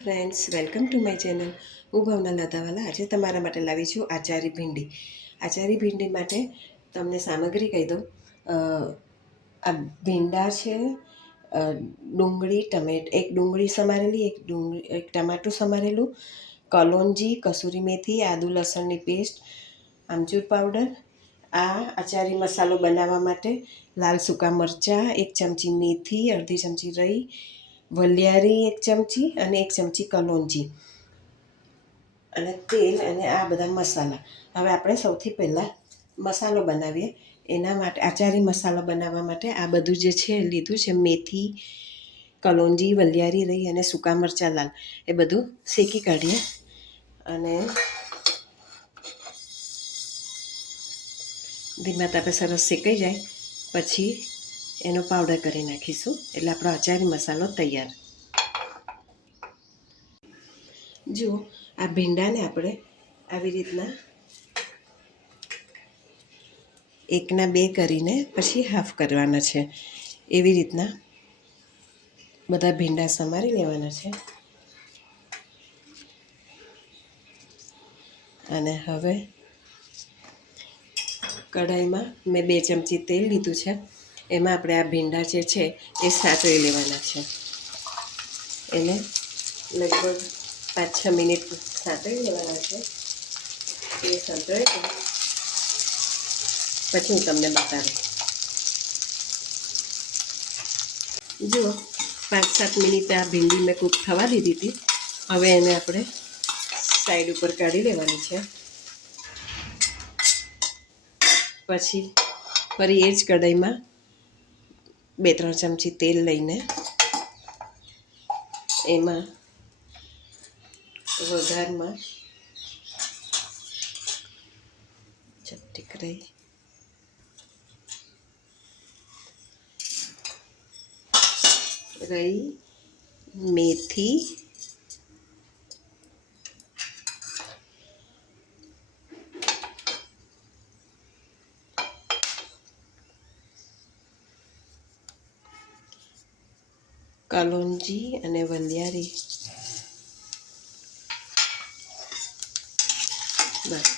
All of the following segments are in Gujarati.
Friends, welcome to my channel. હું ભાવના લતાવાલા આજે તમારા માટે લાવી છું આચારી ભીંડી. આચારી ભીંડી માટે તમને સામગ્રી કહી દઉં. આ ભીંડા છે, ડુંગળી, એક ડુંગળી સમારેલી, એક ટમાટું સમારેલું, કલોંજી, કસૂરી મેથી, આદુ લસણની પેસ્ટ, આમચૂર પાવડર. આ આચારી મસાલો બનાવવા માટે લાલ સૂકા મરચાં, 1 ચમચી મેથી, અડધી ચમચી રઈ, વલિયારી 1 ચમચી અને 1 ચમચી કલોંજી અને તેલ અને આ બધા મસાલા. હવે આપણે સૌથી પહેલાં મસાલો બનાવીએ. એના માટે આચારી મસાલો બનાવવા માટે આ બધું જે છે લીધું છે. મેથી, કલોંજી, વલિયારી રઈ અને સૂકા મરચાં લાલ, એ બધું શેકી કાઢીએ અને ધીમા તાપે સરસ શેકાઈ જાય પછી એનો પાવડર કરી નાખીશું. એટલે આપણો આચારી મસાલો તૈયાર. જુઓ, આ ભીંડાને આપણે આવી રીતના 1/2 કરીને પછી હાફ કરવાના છે. એવી રીતના બધા ભીંડા સમારી લેવાના છે. અને હવે કઢાઈમાં મેં 2 ચમચી તેલ લીધું છે. એમાં આપણે આ ભીંડા જે છે એ સાતળી લેવાના છે. એને લગભગ 5-6 મિનિટ સાતળી લેવાના છે. એ સંતળાઈ જાય પછી હું તમને બતાડું. જુઓ, 5-7 મિનિટ આ ભીંડી મેં કૂક થવા દીધી હતી. હવે એને આપણે સાઈડ ઉપર કાઢી લેવાની છે. પછી ફરી એ જ કઢાઈમાં 2-3 ચમચી તેલ લઈને એમાં વઘારમાં ચપટી રઈ, મેથી, કલોંજી અને વલિયારી. બસ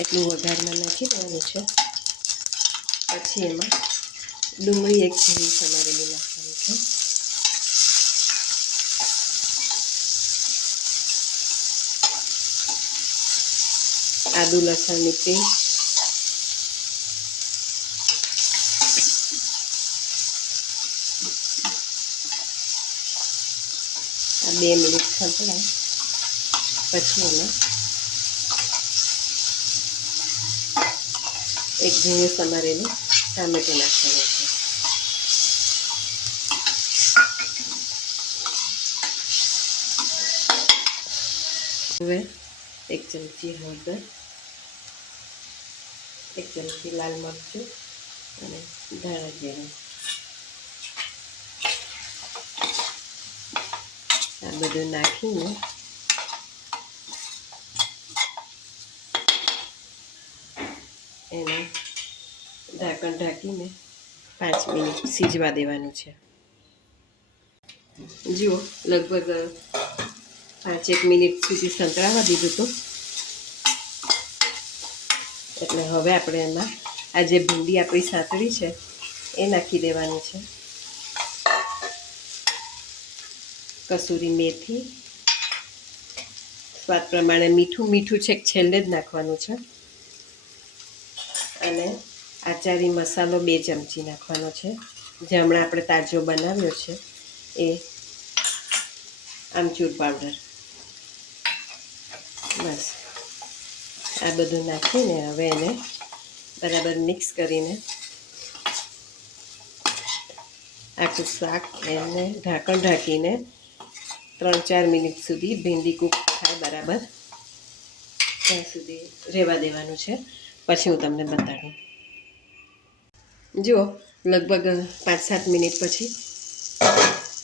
એટલું વઘારમાં નાખી દેવાનું છે. પછી એમાં ડુંગળી 1 જેવી સમારેલી નાખવાની છે. આદુ લસણની પેસ્ટ, આ 2 મિનિટ સંતળાય પછી એમાં 1 ઝીણું સમારેલું ટામેટું નાખવાનું છે. હવે 1 ચમચી હળદર, 1 ચમચી લાલ મરચું અને ધાણા જીરું, આ બધું નાખીને એને ઢાંકણ ઢાંકીને 5 મિનિટ સીજવા દેવાનું છે. જુઓ, લગભગ 5-1 મિનિટ સુધી સંતળાવા દીધું હતું. એટલે હવે આપણે એમાં આ જે ભીંડી આપણી સાતળી છે એ નાખી દેવાની છે. કસૂરી મેથી, સ્વાદ પ્રમાણે મીઠું છેક છેલ્લે જ નાખવાનું છે. અને આચારી મસાલો 2 ચમચી નાખવાનો છે. જે હમણાં આપણે તાજો બનાવ્યો છે એ આમચૂર પાવડર. બસ આ બધું નાખીને હવે એને બરાબર મિક્સ કરીને આખું શાક એને ઢાંકણ ઢાંકીને 3-4 મિનિટ સુધી ભીંડી કૂક થાય બરાબર ત્યાં સુધી રહેવા દેવાનું છે. પછી હું તમને બતાડું. જુઓ, લગભગ 5-7 મિનિટ પછી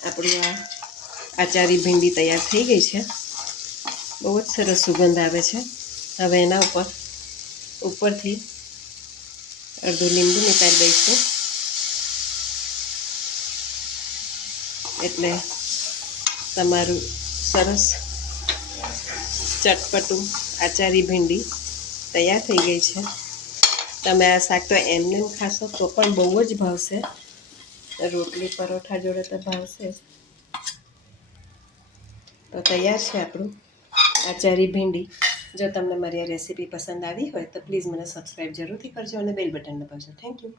આપણું આ આચારી ભીંડી તૈયાર થઈ ગઈ છે. બહુ જ સરસ સુગંધ આવે છે. હવે એના ઉપરથી અડધું લીંબુ નીકાળી દઈશું. એટલે તમારું સરસ ચટપટું આચારી ભીંડી તૈયાર થઈ ગઈ છે. તમે આ શાક તો એમને ખાશો તો પણ બહુ જ ભાવશે, રોટલી પરોઠા જોડે તો ભાવશે જ. તો તૈયાર છે આપણું આચારી ભીંડી. જો તમને મારી આ રેસીપી પસંદ આવી હોય તો પ્લીઝ મને સબસ્ક્રાઈબ જરૂરથી કરજો અને બેલ બટન દબાવજો. Thank you.